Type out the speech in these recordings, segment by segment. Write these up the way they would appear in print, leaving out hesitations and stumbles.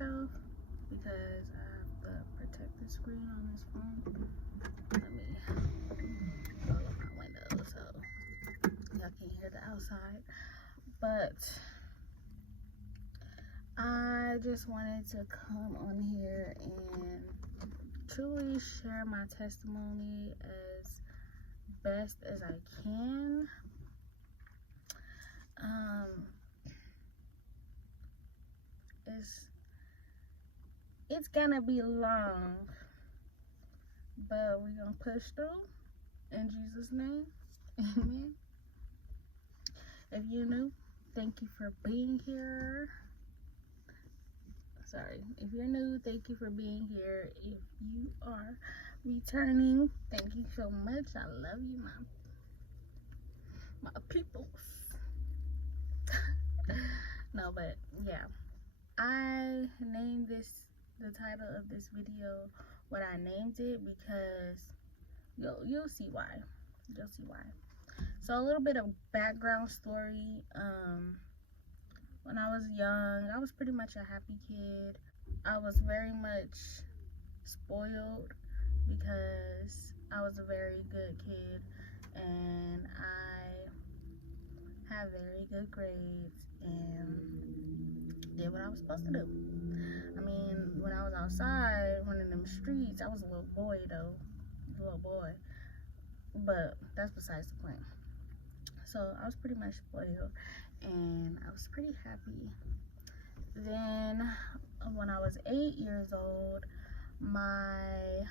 myself because I have the protective screen on this phone. Let me roll up my window so y'all can't hear the outside. But I just wanted to come on here and truly share my testimony as best as I can. It's gonna be long, but we're gonna push through in Jesus' name. Amen. If you're new, thank you for being here. Sorry, if you're new, thank you for being here. If you are returning, thank you so much. I love you, my peoples. No, but yeah, I named the title of this video what I named it because you'll see why. You'll see why. So a little bit of background story. When I was young, I was pretty much a happy kid. I was very much spoiled because I was a very good kid and I had very good grades and did what I was supposed to do. I mean, when I was outside running them streets, I was a little boy though, but that's besides the point. So I was pretty much spoiled and I was pretty happy. Then when I was 8 years old, my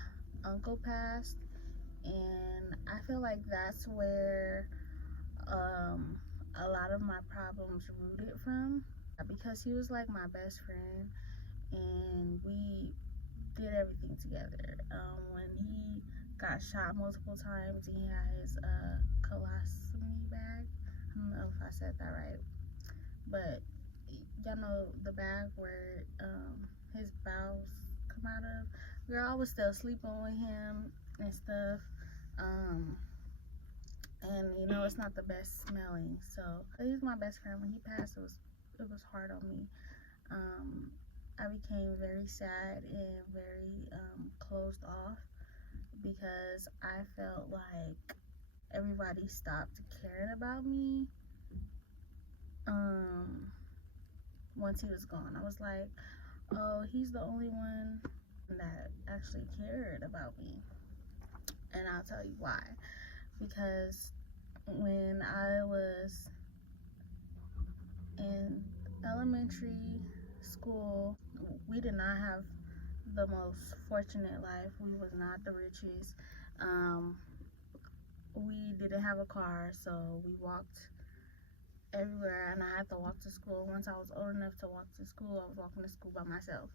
uncle passed, and I feel like that's where a lot of my problems rooted from, because he was like my best friend and we did everything together. When he got shot multiple times, he had his colostomy bag. I don't know if I said that right, but y'all know the bag where his bowels come out of. Girl, I was still sleeping with him and stuff, and you know, it's not the best smelling. So he's my best friend. When he passed, it was hard on me. I became very sad and very closed off because I felt like everybody stopped caring about me once he was gone. I was like, oh, he's the only one that actually cared about me. And I'll tell you why. Because when I was in elementary school, we did not have the most fortunate life. We was not the richest. We didn't have a car, so we walked everywhere, and I had to walk to school. Once I was old enough to walk to school, I was walking to school by myself.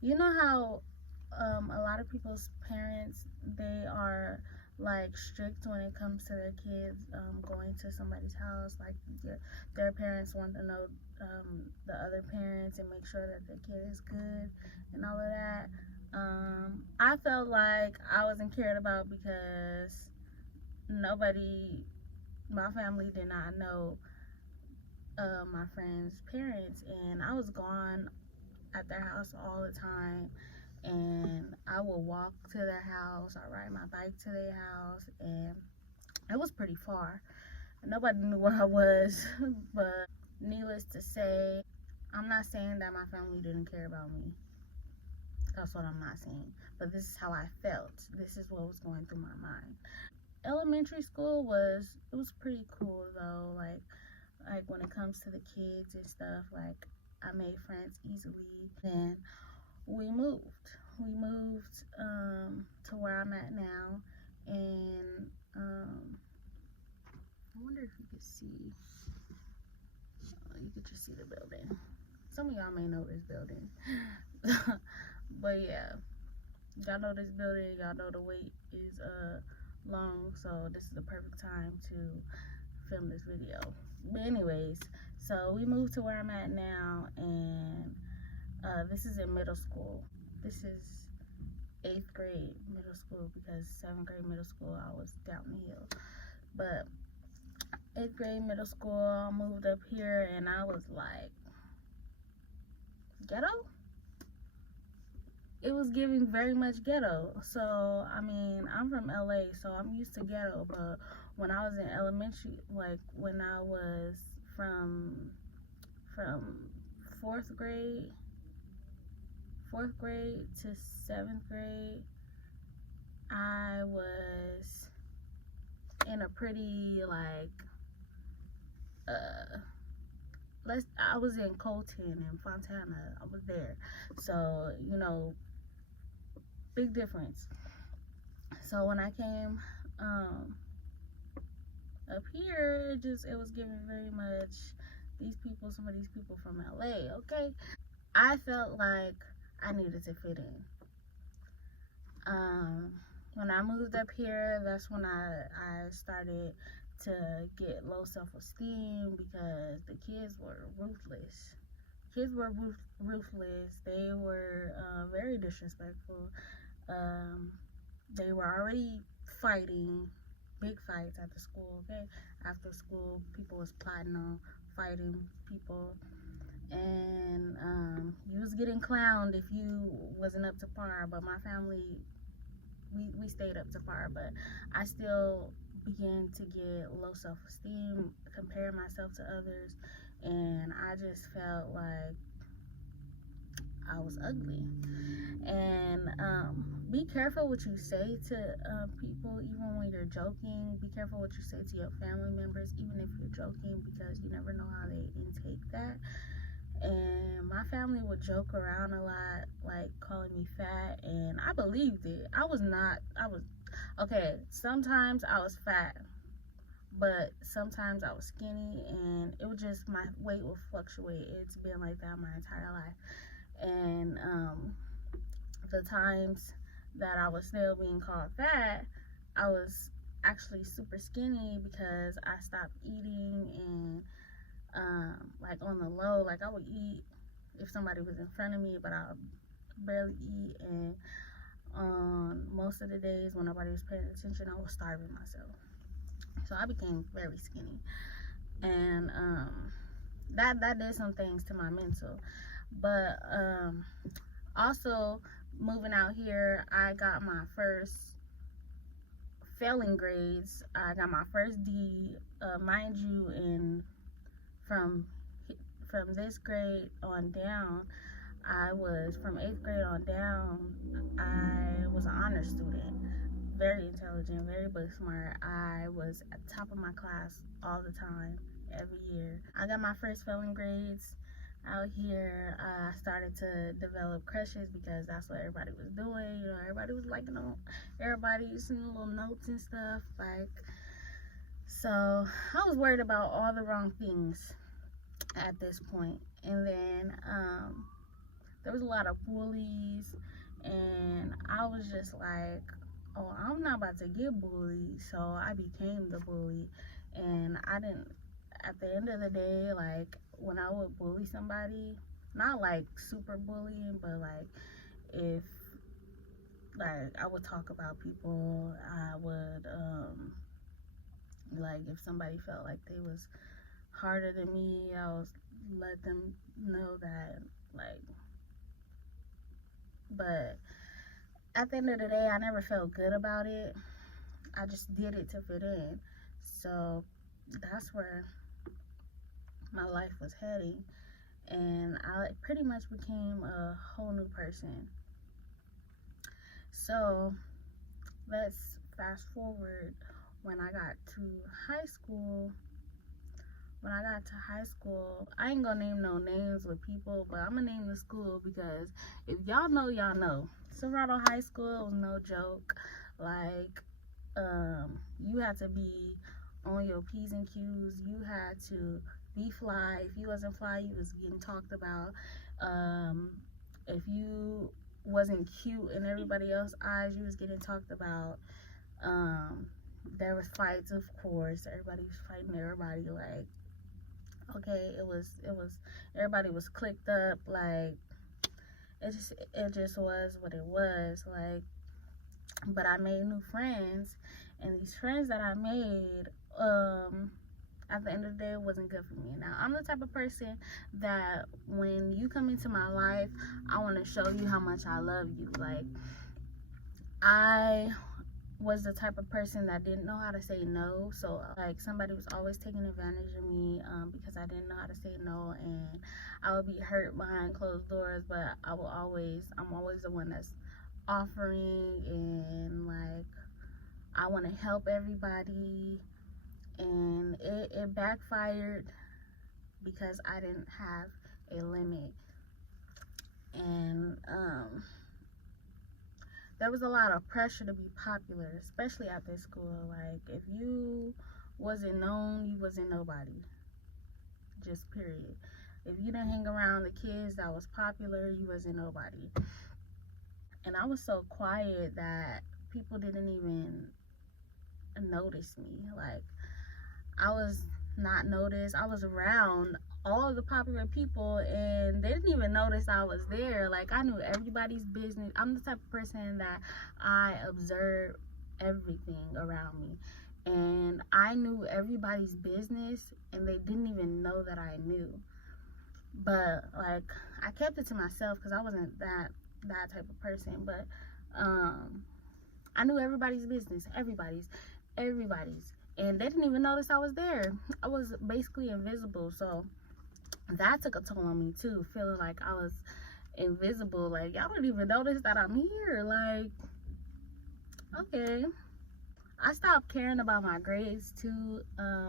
You know how a lot of people's parents, they are like strict when it comes to their kids going to somebody's house. Like their parents want to know the other parents and make sure that the kid is good and all of that. I felt like I wasn't cared about because my family did not know my friend's parents, and I was gone at their house all the time, and I would walk to their house or ride my bike to their house, and it was pretty far. Nobody knew where I was. But needless to say, I'm not saying that my family didn't care about me. That's what I'm not saying. But this is how I felt. This is what was going through my mind. Elementary school was pretty cool though. Like when it comes to the kids and stuff, like I made friends easily. Then we moved to where I'm at now, and I wonder if you could see. You could just see the building. Some of y'all may know this building. But yeah, y'all know this building. Y'all know the wait is long, so this is the perfect time to film this video. But anyways, so we moved to where I'm at now, and this is in middle school. This is 8th grade middle school, because 7th grade middle school I was down the hill. But 8th grade middle school, I moved up here, and I was like, ghetto? it was giving very much ghetto. So I mean, I'm from LA, so I'm used to ghetto. But when I was in elementary, like when I was from fourth grade fourth grade to seventh grade, I was in a pretty like I was in Colton and Fontana. I was there. So, you know, big difference. So when I came up here, it was giving very much some of these people from LA, okay? I felt like I needed to fit in. When I moved up here, that's when I started to get low self-esteem because the kids were ruthless. Ruthless. They were very disrespectful. They were already fighting, big fights at the school, okay? After school, people was plotting on fighting people. And you was getting clowned if you wasn't up to par, but my family, we stayed up to par, but I still began to get low self-esteem, compare myself to others, and I just felt like I was ugly. And be careful what you say to people, even when you're joking. Be careful what you say to your family members, even if you're joking, because you never know how they intake that. And my family would joke around a lot, like calling me fat, and I believed it. I was okay, sometimes I was fat, but sometimes I was skinny, and it was just, my weight would fluctuate. It's been like that my entire life. And the times that I was still being called fat, I was actually super skinny because I stopped eating, and like on the low, like I would eat if somebody was in front of me, but I would barely eat. And on most of the days when nobody was paying attention, I was starving myself. So I became very skinny, and that did some things to my mental. But also moving out here, I got my first failing grades. I got my first D, mind you, from this grade on down, from 8th grade on down, I was an honor student, very intelligent, very book smart. I was at the top of my class all the time, every year. I got my first failing grades out here. I started to develop crushes because that's what everybody was doing. You know, everybody was liking on everybody, sending little notes and stuff. Like, so I was worried about all the wrong things at this point. And then there was a lot of bullies, and I was just like, oh, I'm not about to get bullied. So I became the bully. And I didn't, at the end of the day, like when I would bully somebody, not like super bullying, but like if like I would talk about people, I would like if somebody felt like they was harder than me, I was let them know that, like. But at the end of the day, I never felt good about it. I just did it to fit in. So that's where my life was heading, and I pretty much became a whole new person. So let's fast forward when I got to high school. I ain't gonna name no names with people, but I'm gonna name the school because if y'all know, y'all know. Silverado High School was no joke. Like, you had to be on your P's and Q's. You had to be fly. If you wasn't fly, you was getting talked about. If you wasn't cute in everybody else's eyes, you was getting talked about. There was fights, of course. Everybody was fighting everybody. Like, okay, it was everybody was clicked up. Like, it just was what it was. Like, but I made new friends, and these friends that I made, at the end of the day, it wasn't good for me. Now, I'm the type of person that when you come into my life, I want to show you how much I love you. Like, I was the type of person that didn't know how to say no. So, like, somebody was always taking advantage of me because I didn't know how to say no, and I would be hurt behind closed doors, but I'm always the one that's offering, and, like, I want to help everybody. And it backfired because I didn't have a limit. And there was a lot of pressure to be popular, especially at this school. Like, if you wasn't known, you wasn't nobody. Just period. If you didn't hang around the kids that was popular, you wasn't nobody. And I was so quiet that people didn't even notice me. Like, I was not noticed. I was around all of the popular people, and they didn't even notice I was there. Like, I knew everybody's business. I'm the type of person that I observe everything around me, and I knew everybody's business, and they didn't even know that I knew. But, like, I kept it to myself because I wasn't that type of person. But I knew everybody's business, everybody's, and they didn't even notice I was there. I was basically invisible. So that took a toll on me too, feeling like I was invisible. Like, y'all don't even notice that I'm here. Like, okay. I stopped caring about my grades too.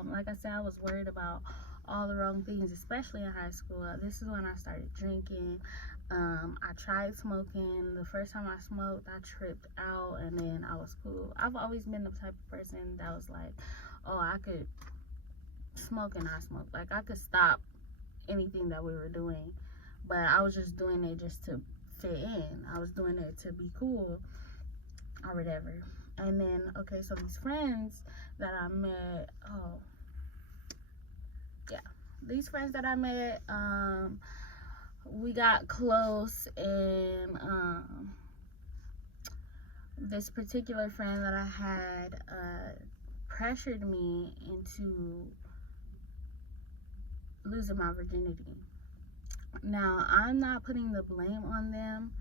Like I said, I was worried about all the wrong things, especially in high school. This is when I started drinking. I tried smoking. The first time I smoked, I tripped out, and then I was cool. I've always been the type of person that was like, oh, I could smoke and not smoke. Like, I could stop anything that we were doing, but I was just doing it just to fit in. I was doing it to be cool or whatever. And then, okay, so these friends that I met, these friends that I met, we got close, and this particular friend that I had pressured me into losing my virginity. Now, I'm not putting the blame on them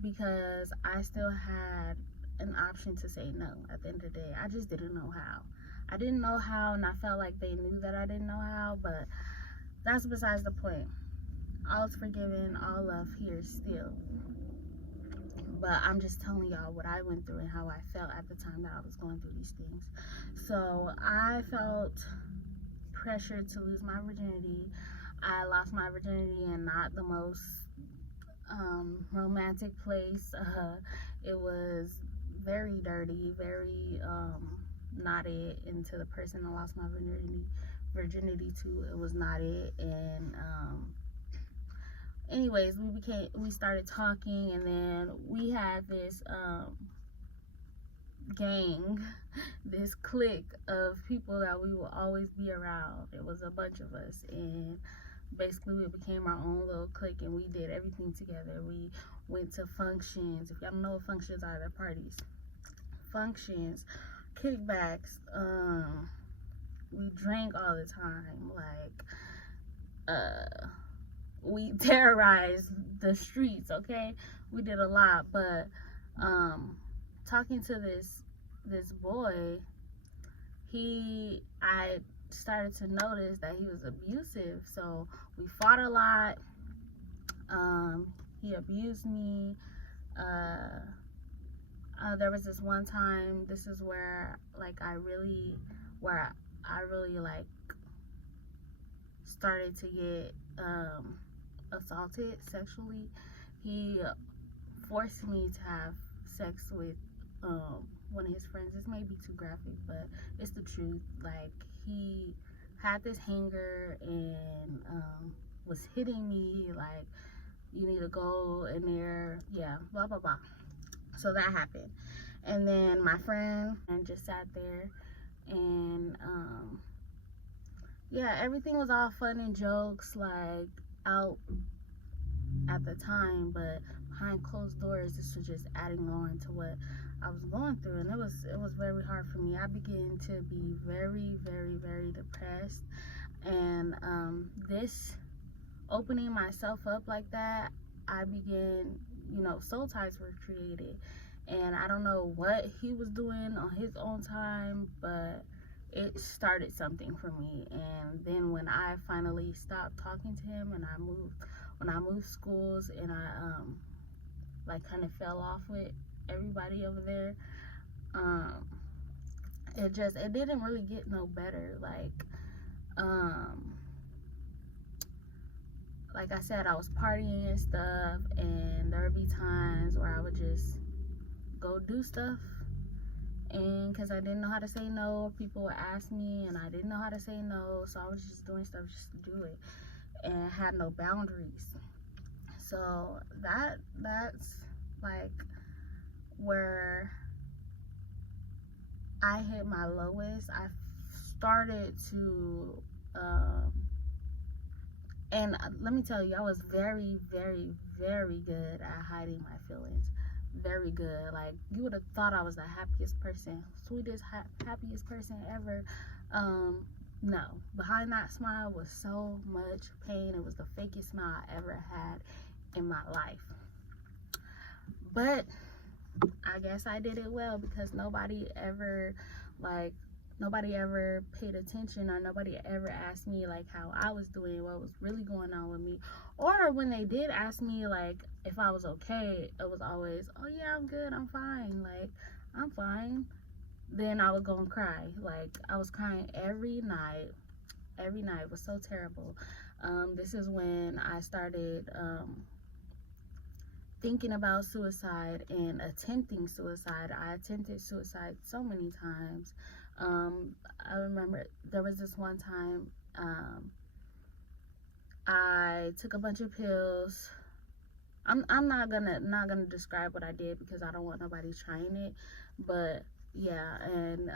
because I still had an option to say no at the end of the day. I just didn't know how. I didn't know how, and I felt like they knew that I didn't know how, but that's besides the point. All's forgiven, all love here still. But I'm just telling y'all what I went through and how I felt at the time that I was going through these things. So I felt pressured to lose my virginity. I lost my virginity in not the most romantic place. It was very dirty, very not it. And to the person I lost my virginity to, it was not it. And anyways, we started talking, and then we had this gang, this clique of people that we will always be around. It was a bunch of us, and basically we became our own little clique, and we did everything together. We went to functions. If y'all don't know what functions are, they're parties. Functions, kickbacks, we drank all the time. Like, we terrorized the streets, okay? We did a lot. But talking to this boy, I started to notice that he was abusive. So we fought a lot. He abused me. There was this one time, this is where I really like started to get assaulted sexually. He forced me to have sex with one of his friends. This may be too graphic, but it's the truth. Like, he had this hanger and was hitting me like, you need to go in there, yeah, blah blah blah. So that happened, and then my friend just sat there, and yeah, everything was all fun and jokes, like, out at the time, but behind closed doors, this was just adding on to what was going through, and it was very hard for me. I began to be very, very, very depressed, and this opening myself up like that, I began, soul ties were created, and I don't know what he was doing on his own time, but it started something for me. And then when I finally stopped talking to him, and when I moved schools, and I like kind of fell off with everybody over there, it didn't really get no better. Like I said, I was partying and stuff, and there would be times where I would just go do stuff, and because I didn't know how to say no, people would ask me, and I didn't know how to say no, so I was just doing stuff just to do it, and had no boundaries. So that's like where I hit my lowest. I started to and let me tell you, I was very, very, very good at hiding my feelings. Very good. Like, you would have thought I was the happiest person, sweetest, happiest person ever. No. Behind that smile was so much pain. It was the fakest smile I ever had in my life. But I guess I did it well, because nobody ever paid attention, or nobody ever asked me like how I was doing, what was really going on with me. Or when they did ask me like if I was okay, it was always, oh yeah, I'm good, I'm fine, like I'm fine. Then I would go and cry. Like, I was crying every night. It was so terrible. This is when I started thinking about suicide and attempting suicide. I attempted suicide so many times. I remember there was this one time I took a bunch of pills. I'm not gonna describe what I did, because I don't want nobody trying it. But yeah, and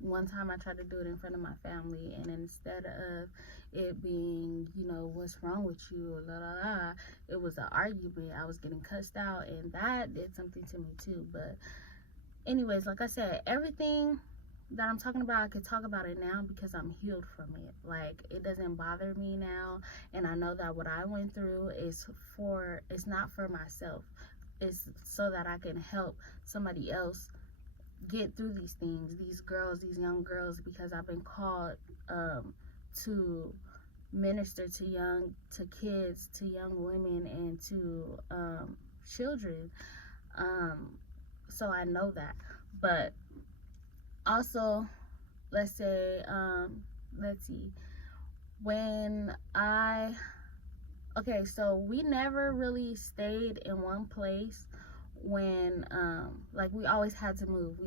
one time I tried to do it in front of my family, and instead of it being, what's wrong with you, or la la la, it was an argument. I was getting cussed out, and that did something to me too. But anyways, like I said, everything that I'm talking about, I could talk about it now because I'm healed from it. Like, it doesn't bother me now, and I know that what I went through it's not for myself. It's so that I can help somebody else get through these things, these young girls, because I've been called to minister to kids, to young women, and to children. So I know that. But also, let's see, so we never really stayed in one place when like we always had to move,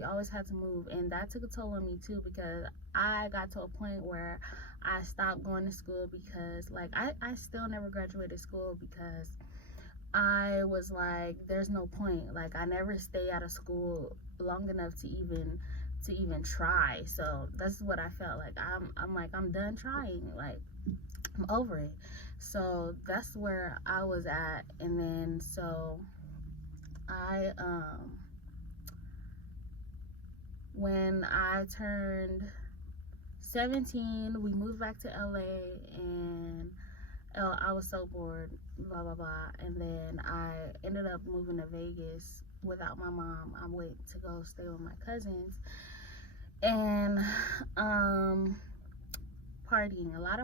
and that took a toll on me too, because I got to a point where I stopped going to school, because like I still never graduated school, because I was like, there's no point. Like, I never stay out of school long enough to even try. So that's what I felt like. I'm done trying. Like, I'm over it. So that's where I was at. And then so I when I turned 17, we moved back to LA, and I was so bored, blah blah blah. And then I ended up moving to Vegas without my mom. I went to go stay with my cousins, and partying, a lot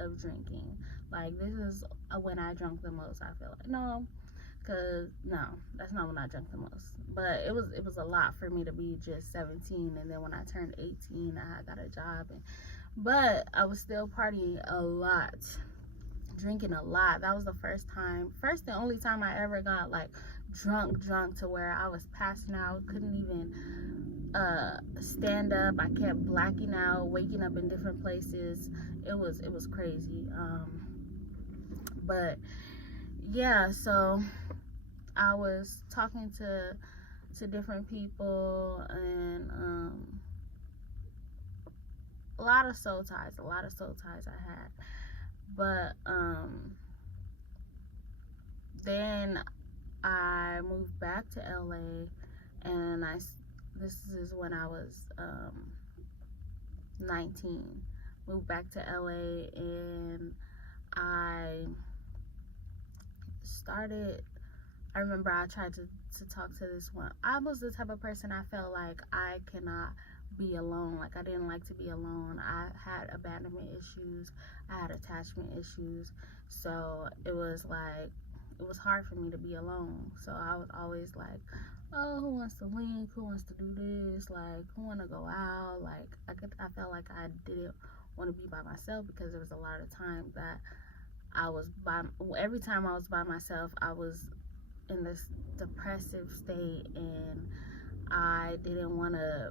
of drinking. Like, this is when I drank the most, I feel like. No, that's not when I drank the most. But it was a lot for me to be just 17, and then when I turned 18, I got a job, but I was still partying a lot, drinking a lot. That was the first and only time I ever got like drunk to where I was passing out, couldn't even stand up. I kept blacking out, waking up in different places. It was crazy. But yeah, so I was talking to different people, and a lot of soul ties I had. But then I moved back to LA, and this is when I was 19. Moved back to LA, and I started. I remember I tried to talk to this one. I was the type of person, I felt like I cannot be alone. Like, I didn't like to be alone. I had abandonment issues. I had attachment issues. So it was like, it was hard for me to be alone. So I was always like, oh, who wants to link? Who wants to do this? Like, who want to go out? Like, I felt like I didn't want to be by myself, because there was a lot of times that every time I was by myself, I was in this depressive state, and I didn't want to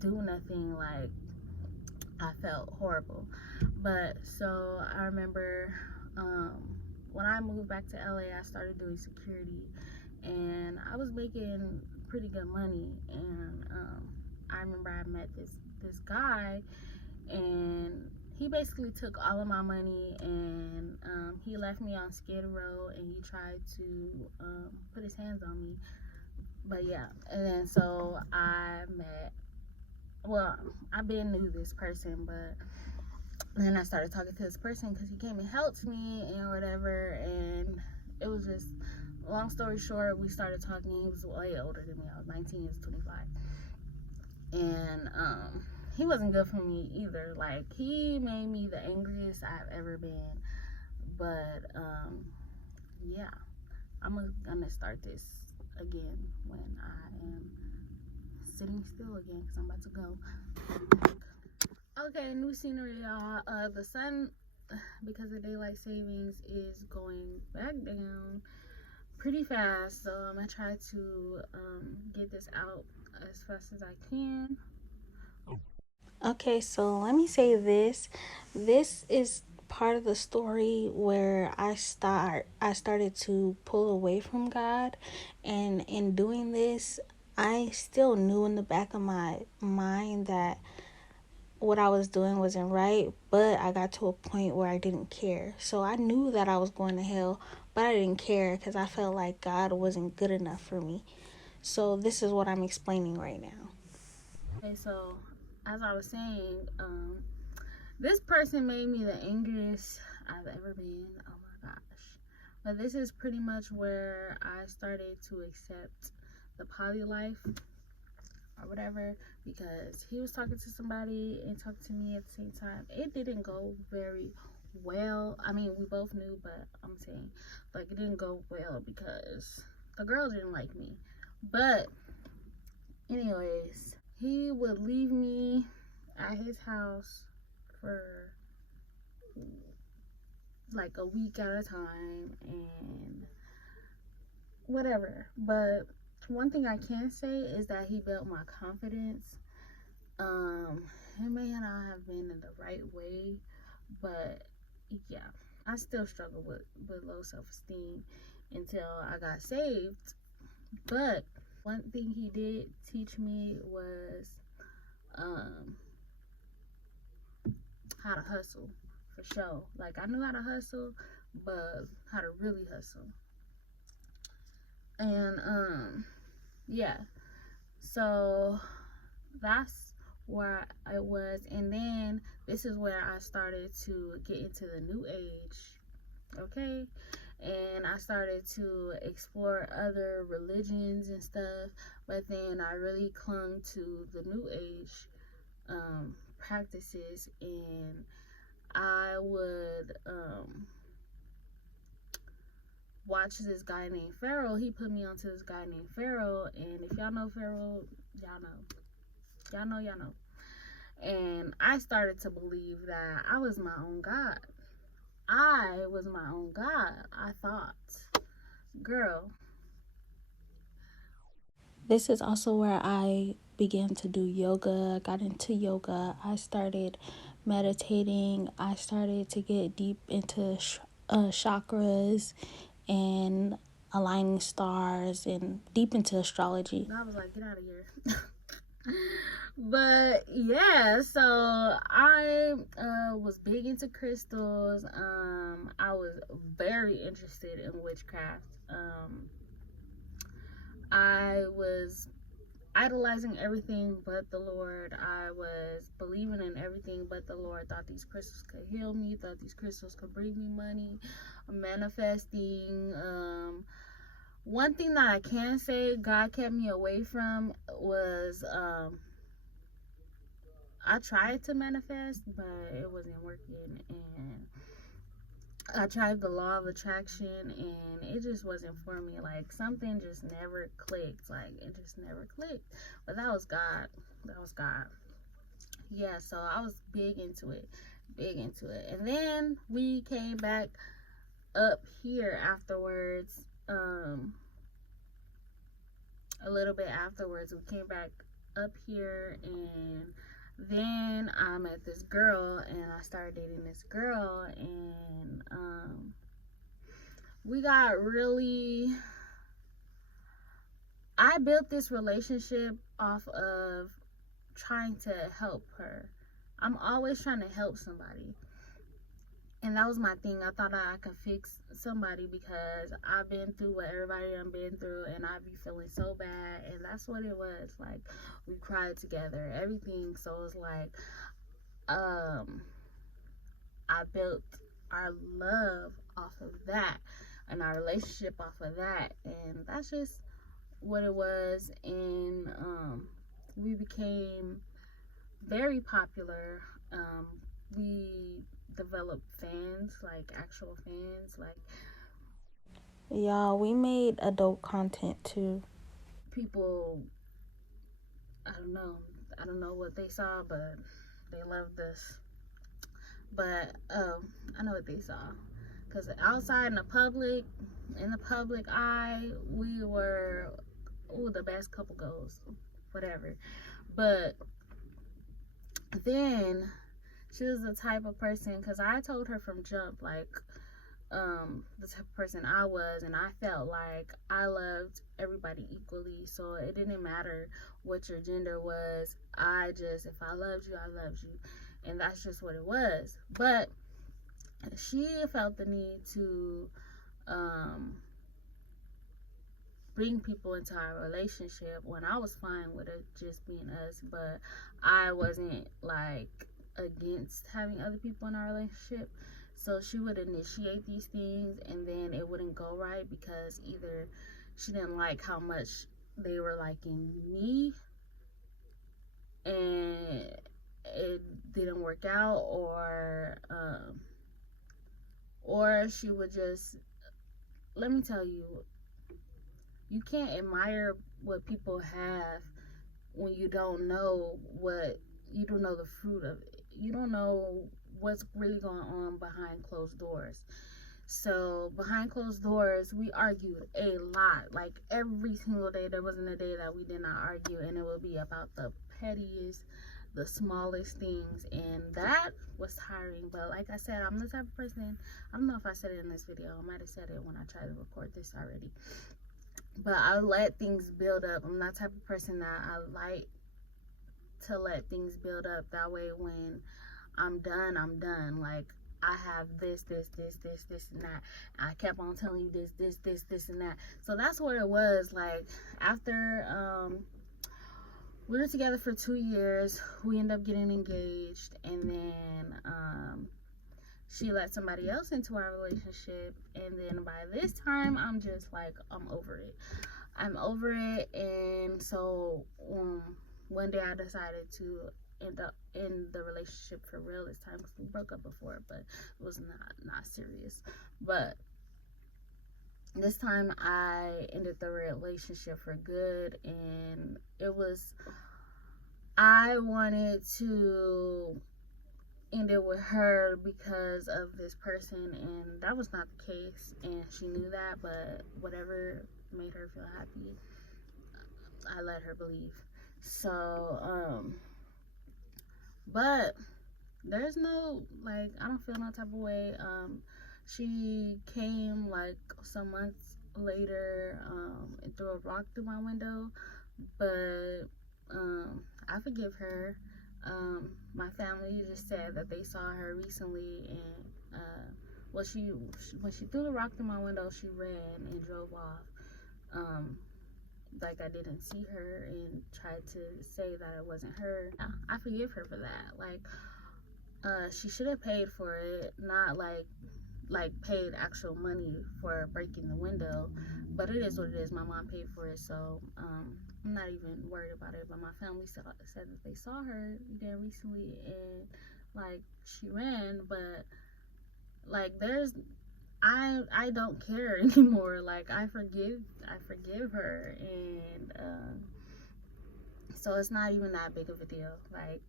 do nothing. Like, I felt horrible. But so I remember when I moved back to LA, I started doing security, and I was making pretty good money. And I remember I met this guy, and he basically took all of my money, and he left me on Skid Row, and he tried to put his hands on me. But yeah, and then so I've been knew this person, but then I started talking to this person because he came and helped me and whatever, and it was just, long story short, we started talking. He was way older than me. I was 19, he was 25. And he wasn't good for me either. Like, he made me the angriest I've ever been. But yeah, I'm gonna start this again when I am sitting still again, because I'm about to go. Okay, new scenery, y'all. The sun, because of daylight savings, is going back down pretty fast, so I'm gonna try to get this out as fast as I can. Okay, so let me say this. This is part of the story where I started to pull away from God, and in doing this, I still knew in the back of my mind that what I was doing wasn't right, but I got to a point where I didn't care. So I knew that I was going to hell, but I didn't care because I felt like God wasn't good enough for me. So this is what I'm explaining right now. Okay, so as I was saying, this person made me the angriest I've ever been. Oh my gosh. But this is pretty much where I started to accept the poly life or whatever, because he was talking to somebody and talking to me at the same time. It didn't go very well. I mean, we both knew, but I'm saying, like, it didn't go well because the girl didn't like me. But anyways, he would leave me at his house for like a week at a time and whatever. But one thing I can say is that he built my confidence. It may not have been in the right way, but yeah, I still struggle with low self-esteem until I got saved. But one thing he did teach me was how to hustle, for sure. Like, I knew how to hustle, but how to really hustle. And yeah, so that's where I was. And then this is where I started to get into the new age, okay? And I started to explore other religions and stuff, but then I really clung to the new age practices, and I would watch this guy named Pharaoh. He put me onto this guy named Pharaoh, and if y'all know Pharaoh, y'all know. And I started to believe that I was my own God. I was my own God, I thought. Girl. This is also where I began to do yoga, got into yoga. I started meditating. I started to get deep into chakras and aligning stars and deep into astrology. I was like, get out of here. But yeah, so I was big into crystals. I was very interested in witchcraft. I was idolizing everything but the Lord. I was believing in everything but the Lord. Thought these crystals could heal me. Thought these crystals could bring me money. Manifesting. One thing that I can say God kept me away from was I tried to manifest, but it wasn't working, and I tried the law of attraction, and it just wasn't for me. Like, something just never clicked. Like, it just never clicked. But that was God. That was God. Yeah, so I was big into it. Big into it. And then we came back up here afterwards. A little bit afterwards, we came back up here, and then I met this girl, and I started dating this girl, and we got really, I built this relationship off of trying to help her. I'm always trying to help somebody. And that was my thing. I thought I could fix somebody because I've been through what everybody done been through, and I be feeling so bad. And that's what it was. Like, we cried together, everything. So it was like, I built our love off of that and our relationship off of that. And that's just what it was. And we became very popular. We developed fans, like actual fans. Like, y'all, we made adult content too. people, I don't know what they saw, but they loved us. But I know what they saw, because outside in the public eye, we were, the best couple goes, whatever. But then she was the type of person, because I told her from jump, like, the type of person I was, and I felt like I loved everybody equally. So it didn't matter what your gender was. If I loved you, I loved you, and that's just what it was. But she felt the need to bring people into our relationship when I was fine with it just being us. But I wasn't like against having other people in our relationship. So she would initiate these things, and then it wouldn't go right because either she didn't like how much they were liking me and it didn't work out, or she would just, let me tell you, you can't admire what people have when you don't know the fruit of it. You don't know what's really going on behind closed doors. So behind closed doors, we argued a lot. Like, every single day, there wasn't a day that we did not argue, and it would be about the pettiest, the smallest things, and that was tiring. But like I said, I'm the type of person, I don't know if I said it in this video, I might have said it when I tried to record this already, but I let things build up. I'm that type of person that I like to let things build up. That way, when I'm done, I'm done. Like, I have this, and that. I kept on telling you this, and that. So that's what it was. Like, after we were together for 2 years, we ended up getting engaged, and then she let somebody else into our relationship. And then by this time, I'm just like, I'm over it. And so one day I decided to end up in the relationship for real this time, because we broke up before, but it was not serious. But this time I ended the relationship for good, and I wanted to end it with her because of this person, and that was not the case, and she knew that. But whatever made her feel happy, I let her believe. So but there's no, like, I don't feel no type of way. She came like some months later and threw a rock through my window, but I forgive her. My family just said that they saw her recently, and well, when she threw the rock through my window, she ran and drove off. Like I didn't see her, and tried to say that it wasn't her. I forgive her for that. Like, she should have paid for it, not like paid actual money for breaking the window, but it is what it is. My mom paid for it, so I'm not even worried about it. But my family said that they saw her again recently, and like she ran, but like I don't care anymore. Like I forgive her, and so it's not even that big of a deal. Like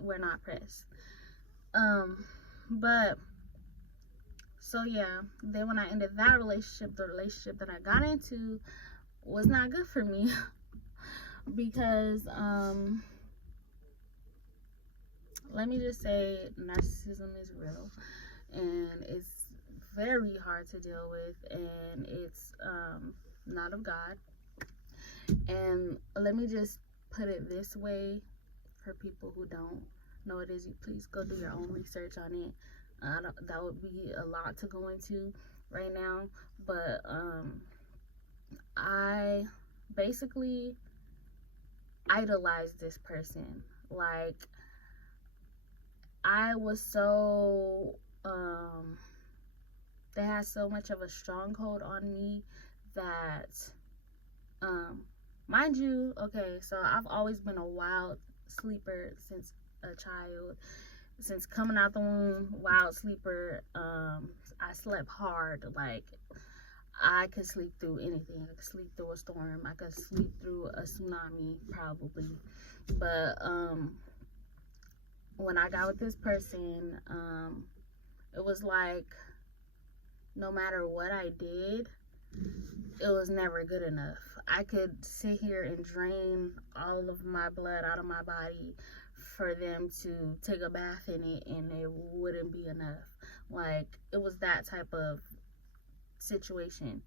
we're not pressed. But so yeah, then when I ended that relationship, the relationship that I got into was not good for me because let me just say, narcissism is real, and it's very hard to deal with, and it's not of God. And let me just put it this way, for people who don't know what it is, you please go do your own research on it. That would be a lot to go into right now, but I basically idolized this person. Like, I was so they had so much of a stronghold on me that mind you, okay, so I've always been a wild sleeper since a child. Since coming out the womb, wild sleeper. I slept hard. Like, I could sleep through anything. I could sleep through a storm. I could sleep through a tsunami, probably. But when I got with this person, it was like no matter what I did, it was never good enough. I could sit here and drain all of my blood out of my body for them to take a bath in it, and it wouldn't be enough. Like, it was that type of situation.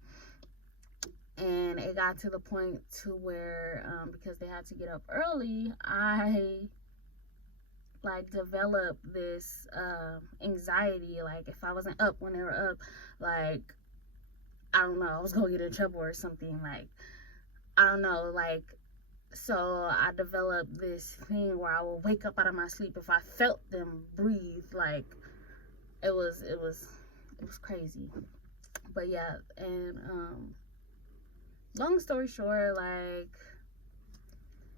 And it got to the point to where because they had to get up early, I like developed this anxiety. Like, if I wasn't up when they were up, like, I don't know, I was gonna get in trouble or something. Like, I don't know, like, so I developed this thing where I would wake up out of my sleep if I felt them breathe. Like, it was crazy. But yeah, and long story short, like,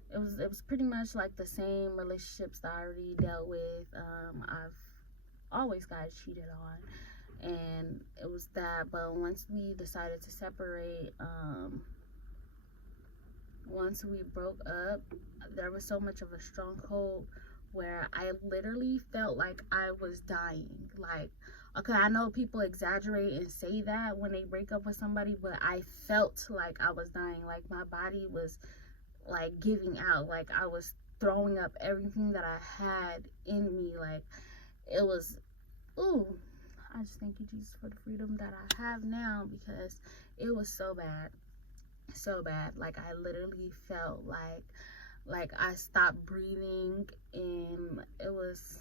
it was pretty much like the same relationships that I already dealt with. I've always got cheated on, and it was that. But once we decided to separate, once we broke up, there was so much of a stronghold where I literally felt like I was dying. Like, okay, I know people exaggerate and say that when they break up with somebody, but I felt like I was dying. Like, my body was like giving out. Like, I was throwing up everything that I had in me. Like, it was, ooh, I just thank you, Jesus, for the freedom that I have now, because it was so bad. So bad. Like, I literally felt like I stopped breathing, and it was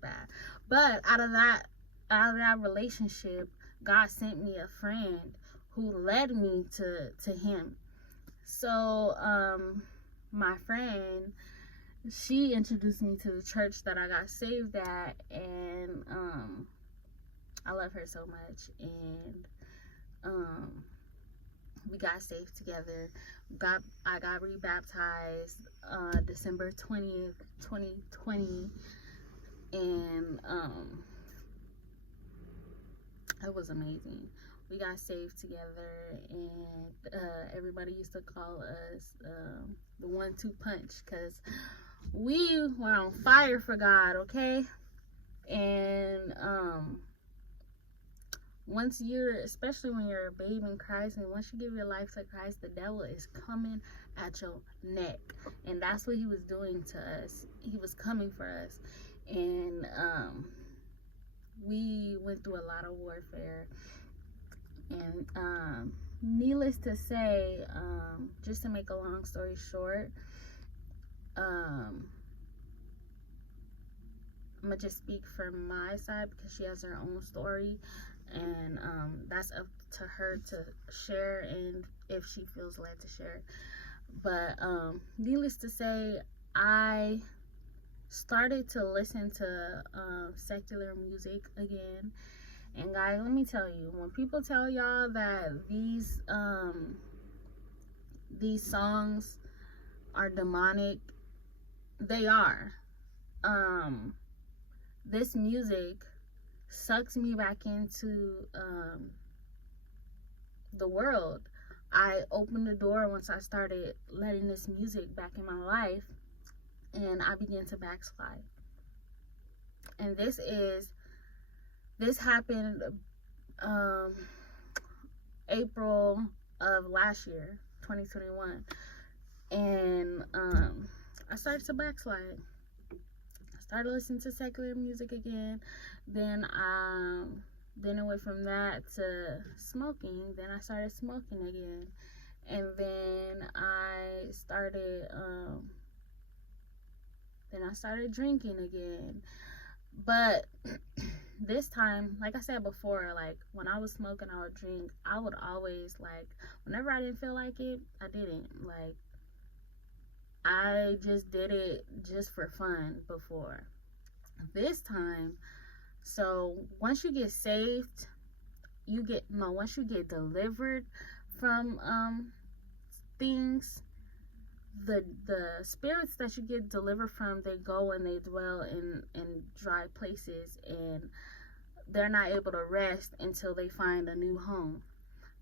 bad. But out of that relationship, God sent me a friend who led me to him. So my friend, she introduced me to the church that I got saved at, and I love her so much. And we got saved together. I got rebaptized December 20th, 2020, and it was amazing. We got saved together, and everybody used to call us the 1-2 punch, because we were on fire for God, okay? And once especially when you're a babe in Christ, and once you give your life to Christ, the devil is coming at your neck. And that's what he was doing to us. He was coming for us. And we went through a lot of warfare. And needless to say, just to make a long story short, I'm gonna just speak from my side because she has her own story, and that's up to her to share, and if she feels led to share. But needless to say, I started to listen to secular music again. And guys, let me tell you, when people tell y'all that these songs are demonic, they are. This music sucks me back into the world. I opened the door once I started letting this music back in my life, and I began to backslide. And this happened April of last year, 2021, and I started to backslide. I started listening to secular music again. Then it went from that to smoking. Then I started smoking again, and then I started drinking again. But this time, like I said before, like when I was smoking, I would drink. I would always, like, whenever I didn't feel like it, I didn't. Like, I just did it just for fun before. This time, so once you get saved, once you get delivered from things, the spirits that you get delivered from, they go and they dwell in dry places, and they're not able to rest until they find a new home.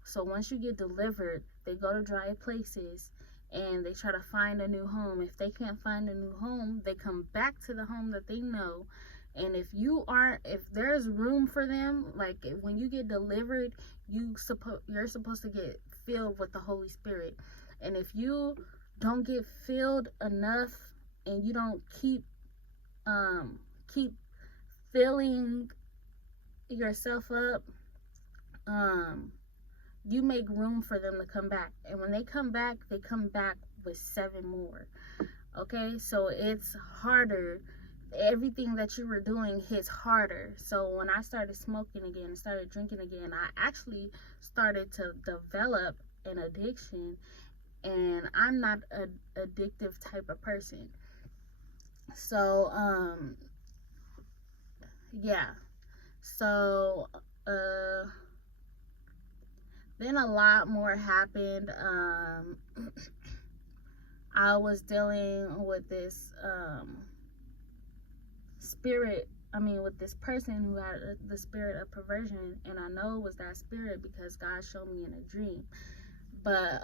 So once you get delivered, they go to dry places and they try to find a new home. If they can't find a new home, they come back to the home that they know. And if there's room for them, like when you get delivered, you're supposed to get filled with the Holy Spirit. And if you don't get filled enough, and you don't keep filling yourself up, you make room for them to come back. And when they come back with 7 more. Okay, so it's harder. Everything that you were doing hits harder. So when I started smoking again and started drinking again, I actually started to develop an addiction. And I'm not an addictive type of person. So, yeah. So, then a lot more happened. I was dealing with this with this person who had the spirit of perversion, and I know it was that spirit because God showed me in a dream. But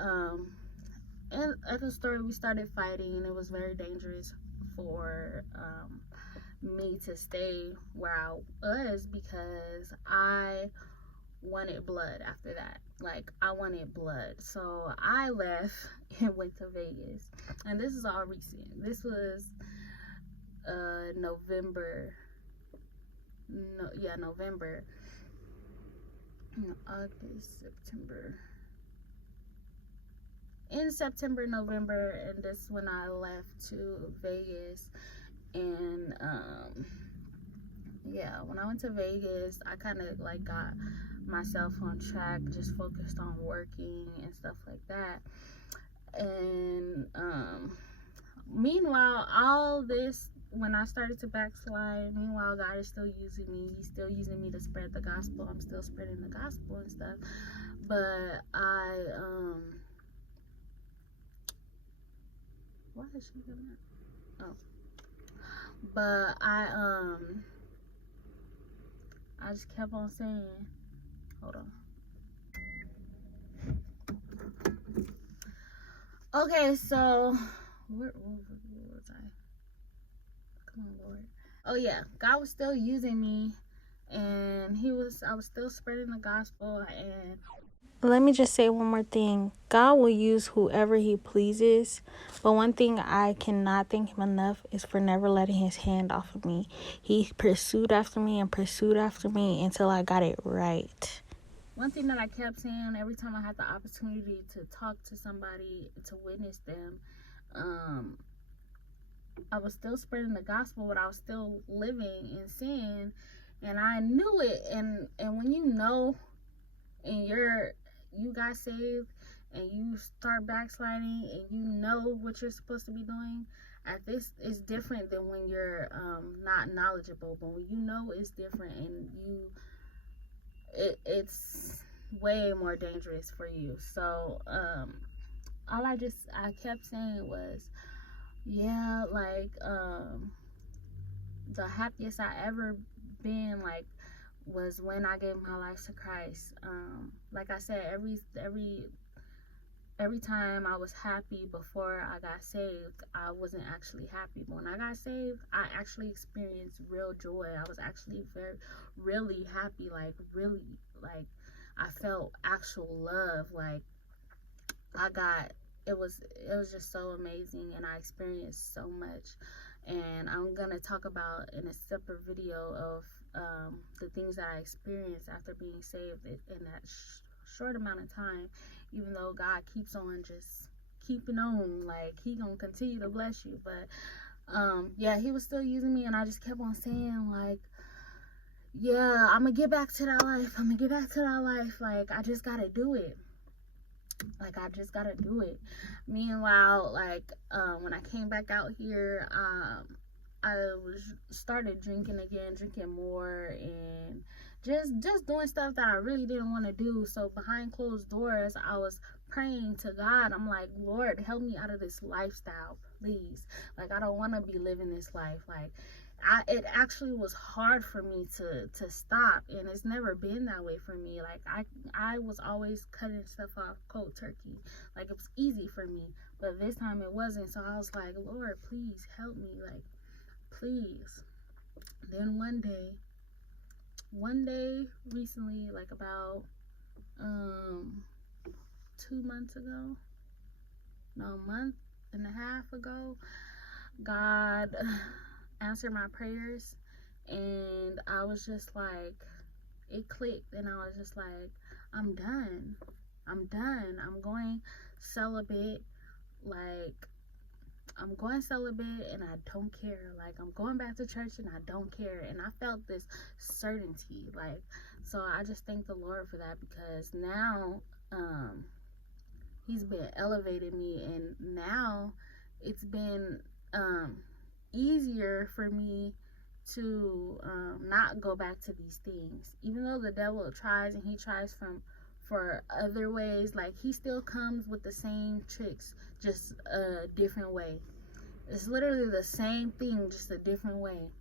and at the story, we started fighting, and it was very dangerous for me to stay where I was because I wanted blood after that. Like, I wanted blood. So I left and went to Vegas. And this is all recent. This was November. August, September. In September, November, and this when I left to Vegas. And when I went to Vegas, I kind of like got myself on track, just focused on working and stuff like that. And meanwhile, all this, when I started to backslide, meanwhile, God is still using me. He's still using me to spread the gospel. I'm still spreading the gospel and stuff. But why is she doing that? Oh. But I just kept on saying, hold on. Okay, so where was I? Come on, Lord. Oh yeah, God was still using me, and I was still spreading the gospel. And let me just say one more thing. God will use whoever he pleases, but one thing I cannot thank him enough is for never letting his hand off of me. He pursued after me and pursued after me until I got it right. one thing that I kept saying every time I had the opportunity to talk to somebody, to witness them, I was still spreading the gospel, but I was still living in sin, and I knew it. And when you know, and you got saved, and you start backsliding, and you know what you're supposed to be doing, at this is different than when you're not knowledgeable. But when you know, it's different, and it's way more dangerous for you. So all I kept saying was, yeah, like the happiest I ever been, like, was when I gave my life to Christ. Like I said, every time I was happy before I got saved, I wasn't actually happy. But when I got saved, I actually experienced real joy. I was actually really happy, like really, like I felt actual love. Like it was just so amazing, and I experienced so much. And I'm gonna talk about in a separate video of the things that I experienced after being saved in that short amount of time. Even though God keeps on just keeping on, like he gonna continue to bless you, but yeah, he was still using me, and I just kept on saying, like, yeah, I'm gonna get back to that life. Like, I just gotta do it. Like, I just gotta do it. Meanwhile, like, when I came back out here, I started drinking again, drinking more, and just doing stuff that I really didn't want to do. So behind closed doors, I was praying to God. I'm like, Lord, help me out of this lifestyle, please. Like, I don't want to be living this life. Like, it actually was hard for me to stop, and it's never been that way for me. Like, I was always cutting stuff off cold turkey. Like, it was easy for me, but this time it wasn't. So I was like, Lord, please help me, like, please. Then one day recently, like about 2 months ago, no, a month and a half ago, God answered my prayers, and I was just like, it clicked, and I was just like, I'm done. I'm going celibate. Like, I'm going celibate, and I don't care. Like, I'm going back to church, and I don't care. And I felt this certainty. Like, so I just thank the Lord for that, because now he's been elevating me, and now it's been easier for me to not go back to these things. Even though the devil tries, and he tries for other ways, like, he still comes with the same tricks, just a different way. It's literally the same thing, just a different way.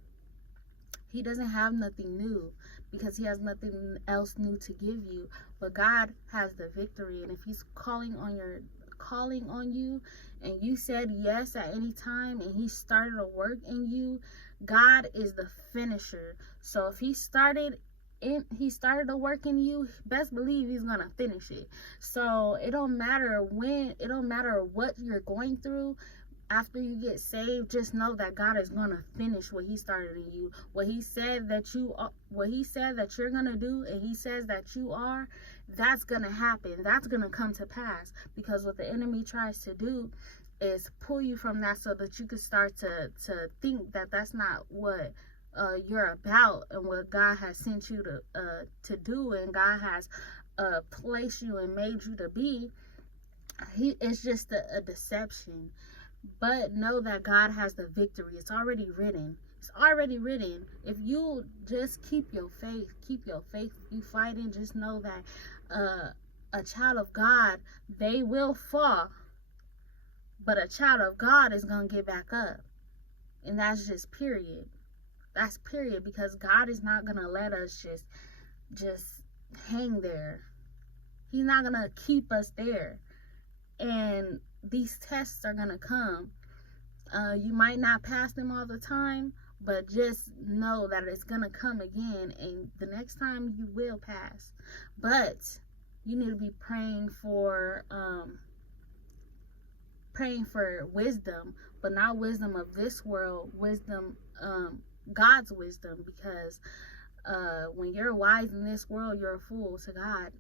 He doesn't have nothing new, because he has nothing else new to give you. But God has the victory, and if he's calling on you, and you said yes at any time, and he started a work in you, God is the finisher. So if he started a work in you, best believe he's gonna finish it. So it don't matter what you're going through. After you get saved, just know that God is gonna finish what he started in you. What he said that you're gonna do, and he says that you are, that's gonna happen. That's gonna come to pass. Because what the enemy tries to do is pull you from that, so that you can start to think that that's not what you're about, and what God has sent you to do, and God has placed you and made you to be. It's just a deception. But know that God has the victory. It's already written. If you just keep your faith, you fighting, just know that a child of God, they will fall, but a child of God is going to get back up. And that's just period. That's period, because God is not going to let us just hang there. He's not going to keep us there. And these tests are going to come. You might not pass them all the time, but just know that it's going to come again, and the next time you will pass. But you need to be praying for wisdom, but not wisdom of this world, wisdom, God's wisdom, because when you're wise in this world, you're a fool to God.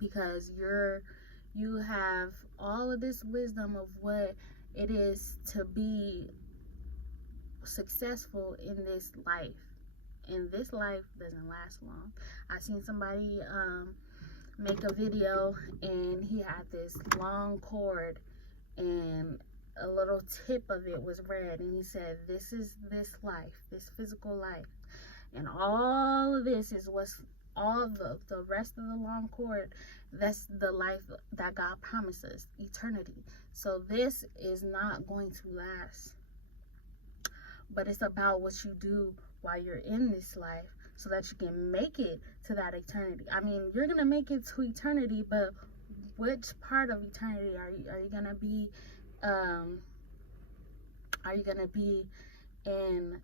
because you have all of this wisdom of what it is to be successful in this life. And this life doesn't last long. I seen somebody make a video, and he had this long cord, and a little tip of it was red, and he said, this is this life, this physical life, and all of this is what's all the rest of the long cord. That's the life that God promises, eternity. So this is not going to last, but it's about what you do while you're in this life so that you can make it to that eternity. I mean, you're gonna make it to eternity, but which part of eternity are you gonna be? Are you gonna be in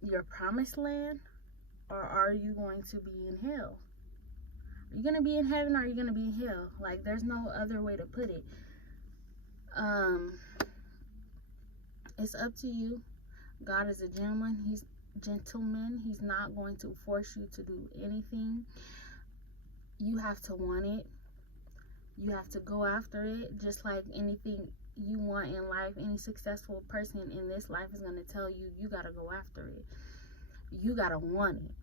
your promised land, or are you going to be in hell? Are you gonna be in heaven, or are you gonna be in hell? Like, there's no other way to put it. It's up to you. God is a gentleman. He's not going to force you to do anything. You have to want it. You have to go after it, just like anything you want in life. Any successful person in this life is going to tell you, you got to go after it. You got to want it.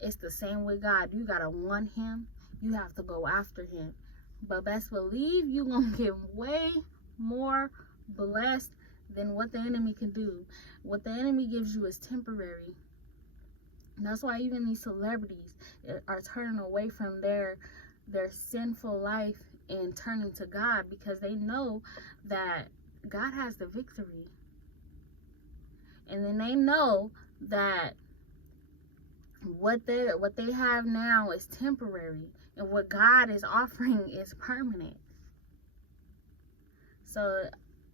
It's the same with God. You got to want him. You have to go after him. But best believe you're going to get way more blessed than what the enemy can do. What the enemy gives you is temporary. That's why even these celebrities are turning away from their sinful life and turning to God, because they know that God has the victory. And then they know that what they have now is temporary, and what God is offering is permanent. So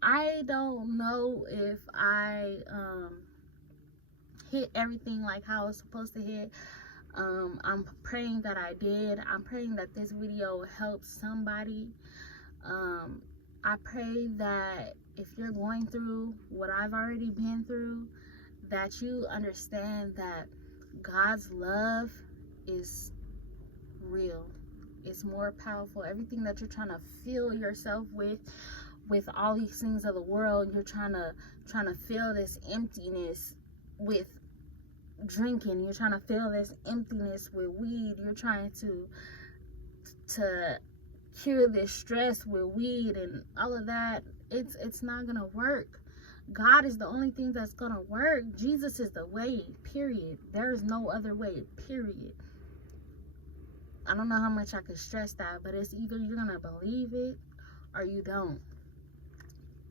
I don't know if I hit everything like how it's supposed to hit. I'm praying that I did. I'm praying that this video helps somebody. I pray that if you're going through what I've already been through, that you understand that God's love is real. It's more powerful. Everything that you're trying to fill yourself with all these things of the world, you're trying to fill this emptiness with drinking. You're trying to fill this emptiness with weed. You're trying to cure this stress with weed and all of that. It's not gonna work. God is the only thing that's gonna work. Jesus is the way, period. There is no other way, period. I don't know how much I could stress that, but it's either you're gonna believe it or you don't.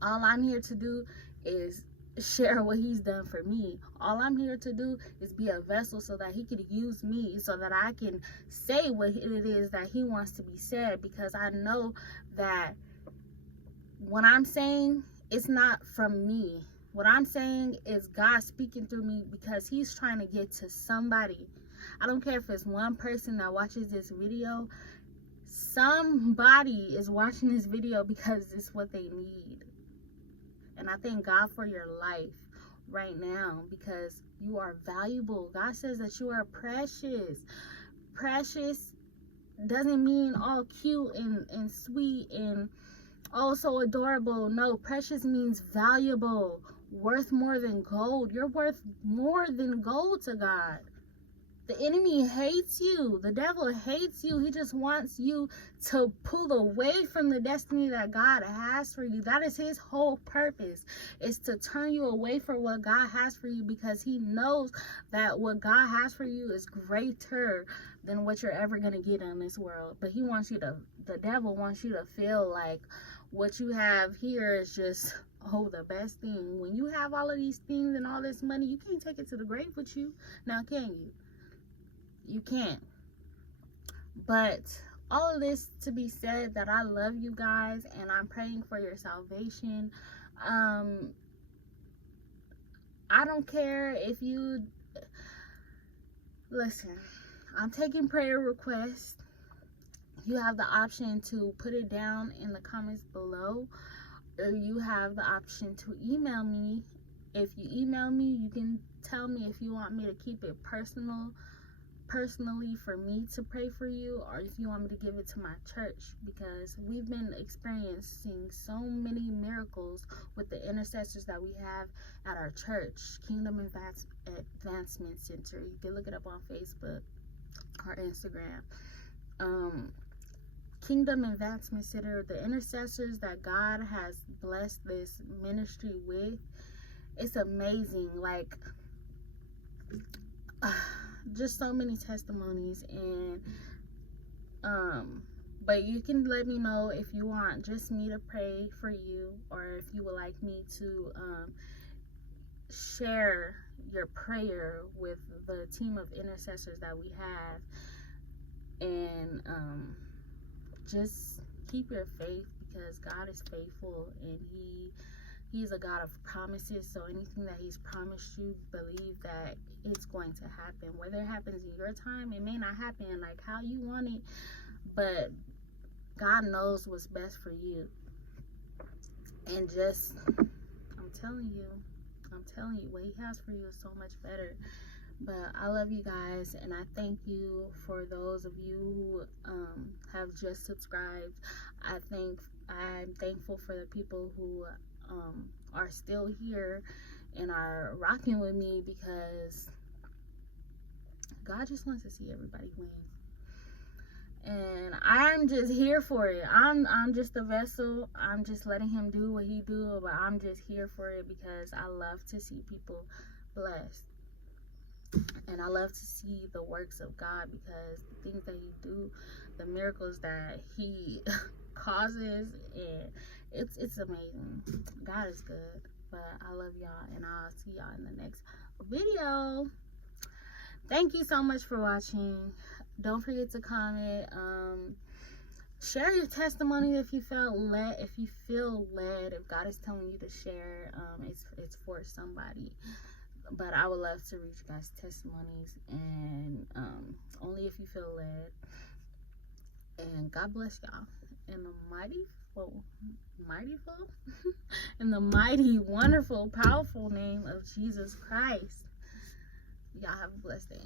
All I'm here to do is share what he's done for me. All I'm here to do is be a vessel so that he could use me, so that I can say what it is that he wants to be said, because I know that what I'm saying, it's not from me. What I'm saying is God speaking through me, because he's trying to get to somebody. I don't care if it's one person that watches this video. Somebody is watching this video because it's what they need. And I thank God for your life right now, because you are valuable. God says that you are precious. Precious doesn't mean all cute and sweet and oh so adorable. No, precious means valuable, worth more than gold. You're worth more than gold to God. The enemy hates you. The devil hates you. He just wants you to pull away from the destiny that God has for you. That is his whole purpose, is to turn you away from what God has for you, because he knows that what God has for you is greater than what you're ever going to get in this world. But he wants you to, the devil wants you to feel like what you have here is just, oh, the best thing. When you have all of these things and all this money, you can't take it to the grave with you. Now, can you? You can't. But all of this to be said, that I love you guys and I'm praying for your salvation. I don't care if you listen. I'm taking prayer requests. You have the option to put it down in the comments below, or you have the option to email me. If you email me, you can tell me if you want me to keep it personal personally for me to pray for you, or if you want me to give it to my church, because we've been experiencing so many miracles with the intercessors that we have at our church, Kingdom Advancement Center. You can look it up on Facebook or Instagram. Kingdom Advancement Center, the intercessors that God has blessed this ministry with, it's amazing. Like, just so many testimonies. And but you can let me know if you want just me to pray for you, or if you would like me to share your prayer with the team of intercessors that we have. And just keep your faith, because God is faithful, and He's a God of promises. So anything that He's promised you, believe that it's going to happen. Whether it happens in your time, it may not happen like how you want it, but God knows what's best for you. And just, I'm telling you, what He has for you is so much better. But I love you guys, and I thank you for those of you who have just subscribed. I'm thankful for the people who are still here and are rocking with me, because God just wants to see everybody win. And I'm just here for it. I'm just a vessel. I'm just letting Him do what He do, but I'm just here for it because I love to see people blessed. And I love to see the works of God, because the things that He do, the miracles that He causes, and it's amazing. God is good. But I love y'all, and I'll see y'all in the next video. Thank you so much for watching. Don't forget to comment. Share your testimony if you feel led. If God is telling you to share, it's for somebody. But I would love to read you guys' testimonies, and only if you feel led. And God bless y'all. In the in the mighty, wonderful, powerful name of Jesus Christ. Y'all have a blessed day.